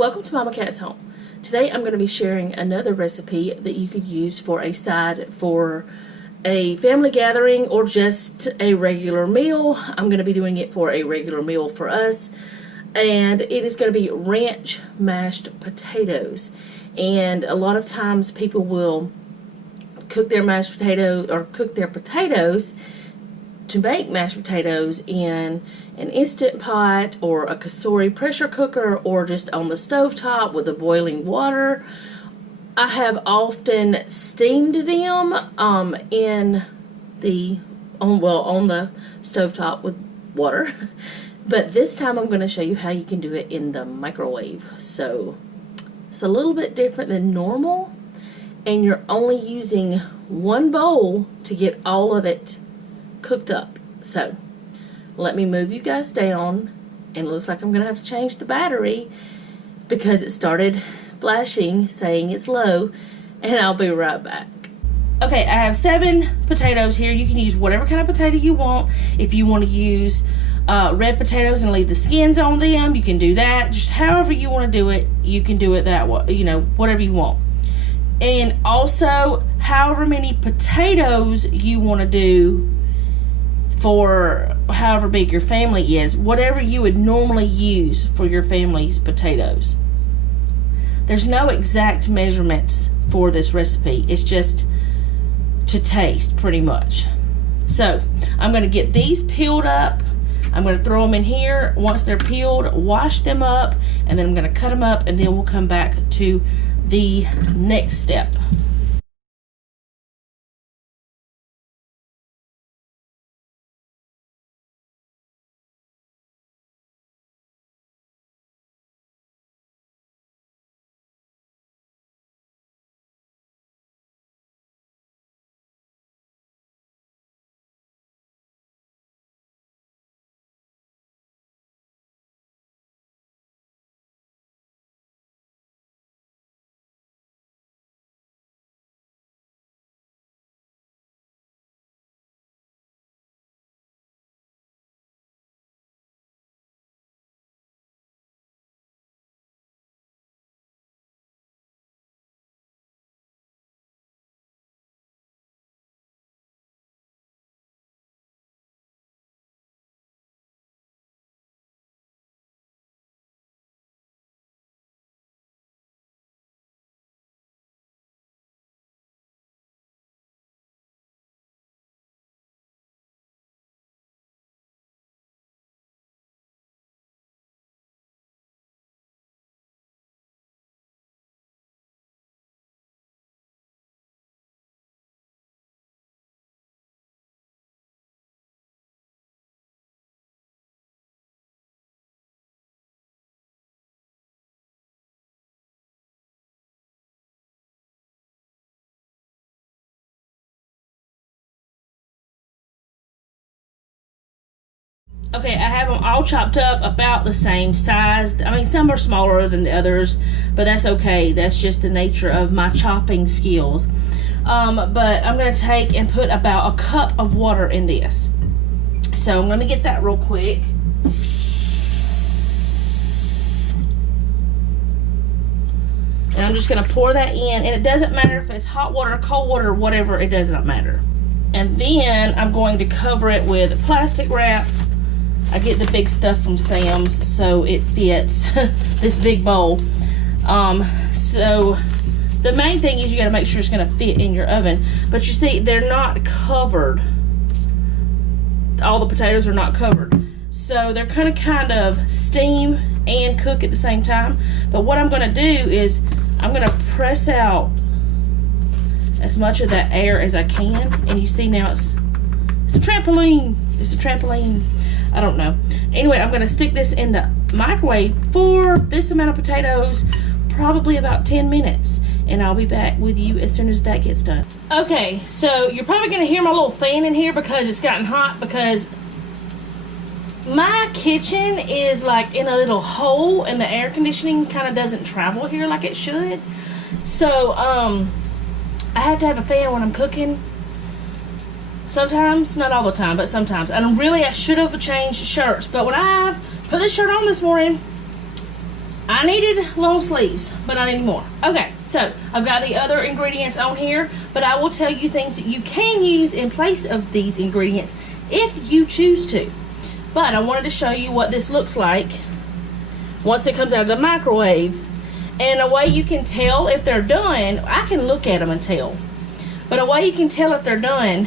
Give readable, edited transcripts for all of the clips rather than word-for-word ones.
Welcome to Mama Cat's Home. Today I'm going to be sharing another recipe that you could use for a side for a family gathering or just a regular meal. I'm going to be doing it for a regular meal for us, and it is going to be ranch mashed potatoes. And a lot of times people will cook their mashed potatoes or cook their potatoes to make mashed potatoes in an Instant Pot or a Kasori pressure cooker or just on the stove top with the boiling water. I have often steamed them on the stove top with water, but this time I'm going to show you how you can do it in the microwave. So it's a little bit different than normal, and you're only using one bowl to get all of it cooked up. So let me move you guys down, and it looks like I'm gonna have to change the battery because it started flashing saying it's low, and I'll be right back. Okay, I have 7 potatoes here. You can use whatever kind of potato you want. If you want to use red potatoes and leave the skins on them, you can do that. Just however you want to do it, you can do it that way, you know, whatever you want. And also, however many potatoes you want to do for however big your family is, whatever you would normally use for your family's potatoes. There's no exact measurements for this recipe. It's just to taste, pretty much. So I'm going to get these peeled up. I'm going to throw them in here. Once they're peeled, wash them up, and then I'm going to cut them up, and then we'll come back to the next step. Okay, I have them all chopped up about the same size. I mean, some are smaller than the others, but that's okay. That's just the nature of my chopping skills. But I'm going to take and put about a cup of water in this. So I'm going to get that real quick. And I'm just going to pour that in. And it doesn't matter if it's hot water, cold water, whatever. It does not matter. And then I'm going to cover it with plastic wrap. I get the big stuff from Sam's, so it fits this big bowl. So the main thing is you got to make sure it's going to fit in your oven. But you see, they're not covered. All the potatoes are not covered. So they're going to kind of steam and cook at the same time. But what I'm going to do is I'm going to press out as much of that air as I can. And you see now it's a trampoline. It's a trampoline. I don't know. Anyway, I'm going to stick this in the microwave for this amount of potatoes, probably about 10 minutes. And I'll be back with you as soon as that gets done. Okay, so you're probably going to hear my little fan in here because it's gotten hot, because my kitchen is like in a little hole and the air conditioning kind of doesn't travel here like it should. So, I have to have a fan when I'm cooking. Sometimes, not all the time, but sometimes. And really, I should have changed shirts. But when I put this shirt on this morning, I needed long sleeves, but not anymore. Okay, so I've got the other ingredients on here, but I will tell you things that you can use in place of these ingredients if you choose to. But I wanted to show you what this looks like once it comes out of the microwave. And a way you can tell if they're done, I can look at them and tell. But a way you can tell if they're done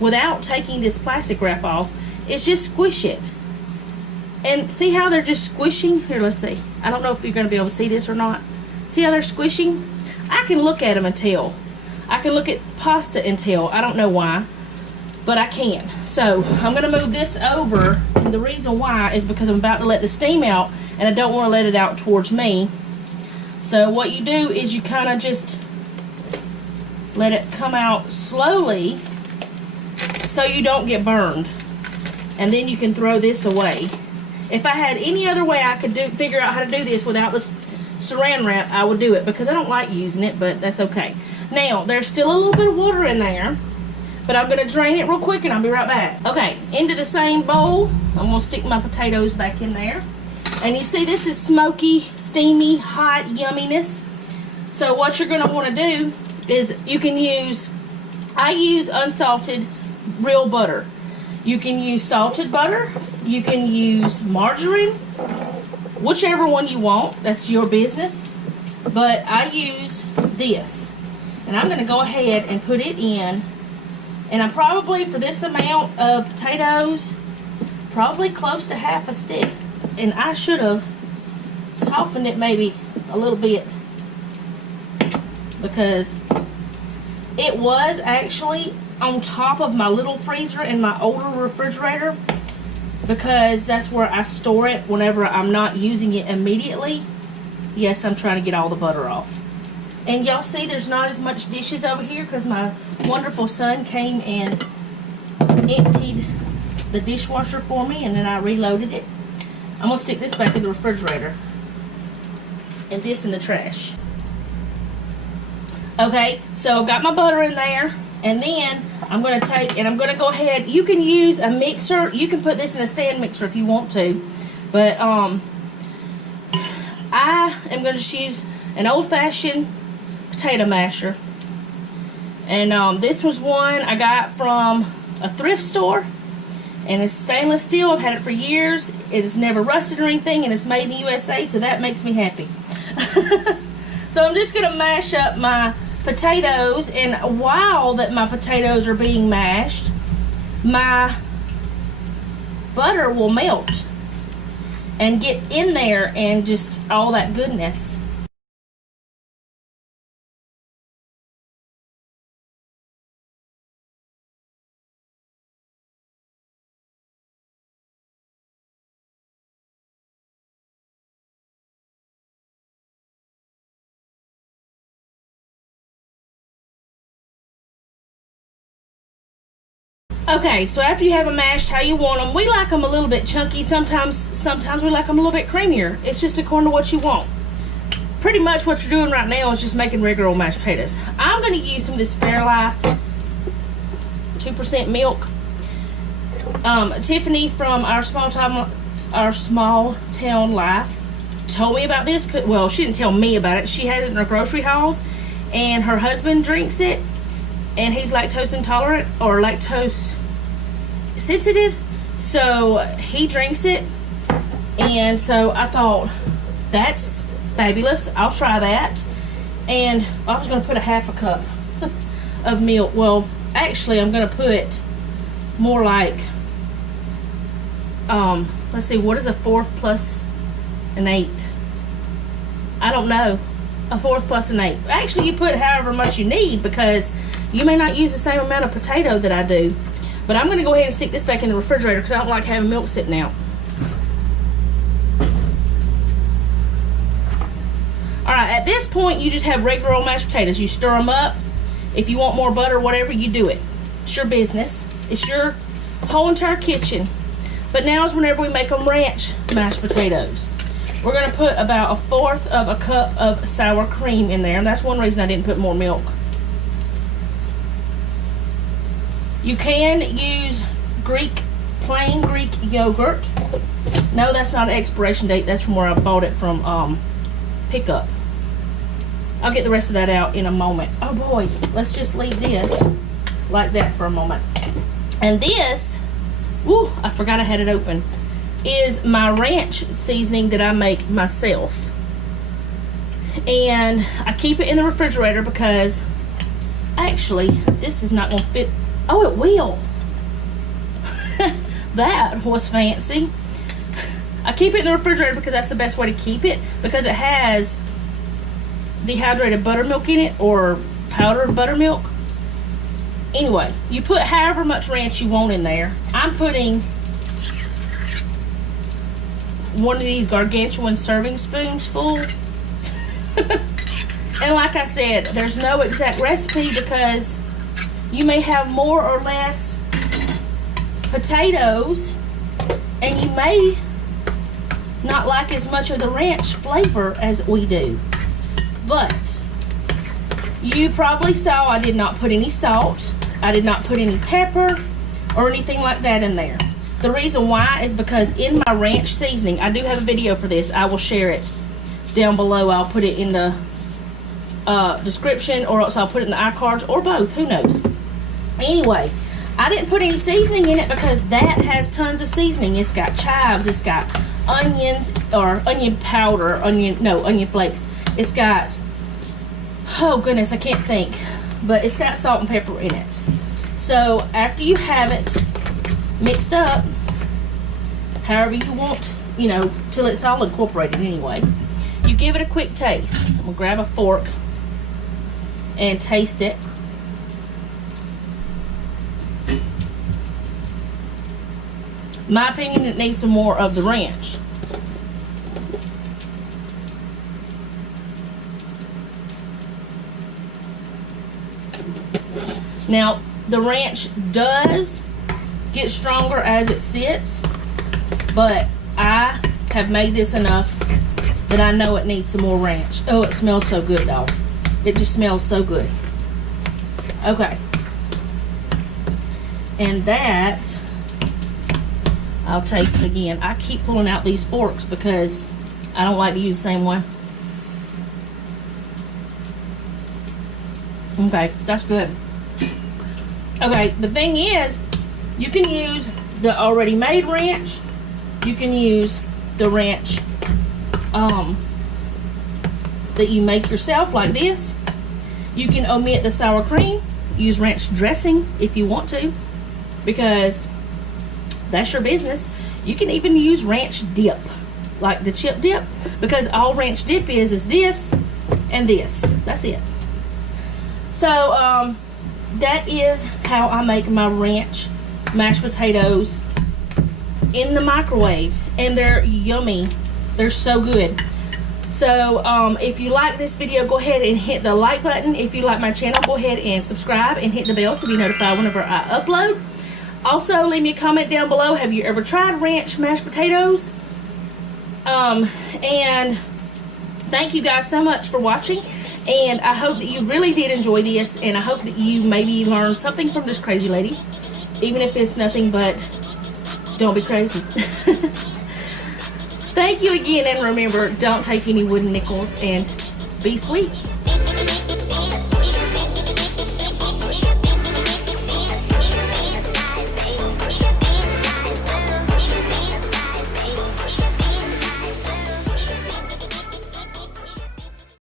without taking this plastic wrap off is just squish it. And see how they're just squishing? Here, let's see. I don't know if you're going to be able to see this or not. See how they're squishing? I can look at them and tell. I can look at pasta and tell. I don't know why, but I can. So I'm going to move this over. And the reason why is because I'm about to let the steam out, and I don't want to let it out towards me. So what you do is you kind of just let it come out slowly so you don't get burned. And then you can throw this away. If I had any other way I could figure out how to do this without the saran wrap, I would do it, because I don't like using it, but that's okay. Now, there's still a little bit of water in there, but I'm going to drain it real quick and I'll be right back. Okay, into the same bowl, I'm going to stick my potatoes back in there. And you see this is smoky, steamy, hot yumminess. So what you're going to want to do is you can use, I use unsalted real butter. You can use salted butter, you can use margarine, whichever one you want, that's your business. But I use this. And I'm going to go ahead and put it in. And I'm probably, for this amount of potatoes, probably close to half a stick. And I should have softened it maybe a little bit, because it was actually on top of my little freezer in my older refrigerator, because that's where I store it whenever I'm not using it immediately. Yes, I'm trying to get all the butter off. And y'all see there's not as much dishes over here because my wonderful son came and emptied the dishwasher for me, and then I reloaded it. I'm going to stick this back in the refrigerator and this in the trash. Okay, so I've got my butter in there, and then I'm going to take, and I'm going to go ahead, you can use a mixer, you can put this in a stand mixer if you want to, but I am going to just use an old-fashioned potato masher. And this was one I got from a thrift store, and it's stainless steel. I've had it for years. It has never rusted or anything, and it's made in the USA, so that makes me happy. So I'm just going to mash up my potatoes, and while that my potatoes are being mashed, my butter will melt and get in there and just all that goodness. Okay, so after you have them mashed how you want them, we like them a little bit chunky. Sometimes we like them a little bit creamier. It's just according to what you want. Pretty much what you're doing right now is just making regular old mashed potatoes. I'm going to use some of this Fairlife 2% milk. Tiffany from our small town life told me about this. Well, she didn't tell me about it. She has it in her grocery hauls, and her husband drinks it, and he's lactose intolerant or lactose sensitive, so he drinks it. And so I thought, that's fabulous, I'll try that. And I was going to put a half a cup of milk. Well, actually I'm going to put more like let's see, what is a fourth plus an eighth? I don't know. A fourth plus an eighth. Actually, you put however much you need, because you may not use the same amount of potato that I do. But I'm going to go ahead and stick this back in the refrigerator because I don't like having milk sitting out. Alright, at this point you just have regular old mashed potatoes. You stir them up. If you want more butter, whatever, you do it. It's your business. It's your whole entire kitchen. But now is whenever we make them ranch mashed potatoes. We're going to put about 1/4 of a cup of sour cream in there. And that's one reason I didn't put more milk. You can use plain Greek yogurt. No, that's not an expiration date. That's from where I bought it from pickup. I'll get the rest of that out in a moment. Oh boy, let's just leave this like that for a moment. And this, woo, I forgot I had it open, is my ranch seasoning that I make myself. And I keep it in the refrigerator because actually this is not going to fit. Oh, it will. That was fancy. I keep it in the refrigerator because that's the best way to keep it, because it has dehydrated buttermilk in it, or powdered buttermilk. Anyway, you put however much ranch you want in there. I'm putting one of these gargantuan serving spoons full. And like I said, there's no exact recipe because you may have more or less potatoes, and you may not like as much of the ranch flavor as we do. But you probably saw I did not put any salt, I did not put any pepper or anything like that in there. The reason why is because in my ranch seasoning, I do have a video for this. I will share it down below. I'll put it in the description, or else I'll put it in the iCards, or both, who knows. Anyway, I didn't put any seasoning in it because that has tons of seasoning. It's got chives, it's got onions, or onion powder, onion flakes. It's got, oh goodness, I can't think, but it's got salt and pepper in it. So after you have it mixed up, however you want, you know, till it's all incorporated anyway, you give it a quick taste. I'm gonna grab a fork and taste it. My opinion, it needs some more of the ranch. Now, the ranch does get stronger as it sits, but I have made this enough that I know it needs some more ranch. Oh, it smells so good, though. It just smells so good. Okay. And that, I'll taste again. I keep pulling out these forks because I don't like to use the same one. Okay, that's good. Okay, the thing is, you can use the already made ranch. You can use the ranch that you make yourself, like this. You can omit the sour cream. Use ranch dressing if you want to, because that's your business. You can even use ranch dip, like the chip dip, because all ranch dip is this and this. That's it. So that is how I make my ranch mashed potatoes in the microwave, and they're yummy. They're so good. So if you like this video, go ahead and hit the like button. If you like my channel, go ahead and subscribe and hit the bell so be notified whenever I upload. Also, leave me a comment down below. Have you ever tried ranch mashed potatoes? And thank you guys so much for watching. And I hope that you really did enjoy this. And I hope that you maybe learned something from this crazy lady. Even if it's nothing but don't be crazy. Thank you again. And remember, don't take any wooden nickels. And be sweet.